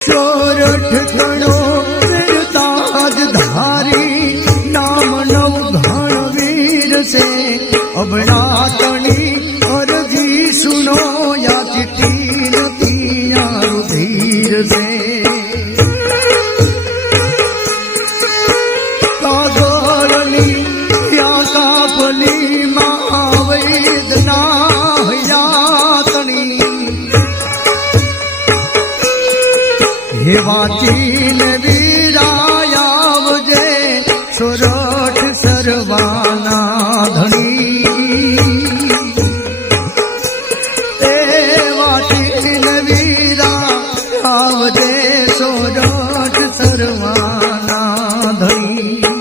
સોરઠ ઘણો તાજ ધારી નામ નવ ઘણ વીર છે અબડાતણી અરજી સુનો યા ચિઠ્ઠી નથી યારું ધીર છે કાગળની યા કાપલી માં વેદના યાતણી હે વાંચીને વીરાયાવજે સોરઠ સર્વાના ધણી એ વાંચીને વીરાયાવજે સોરઠ સર્વાના ધણી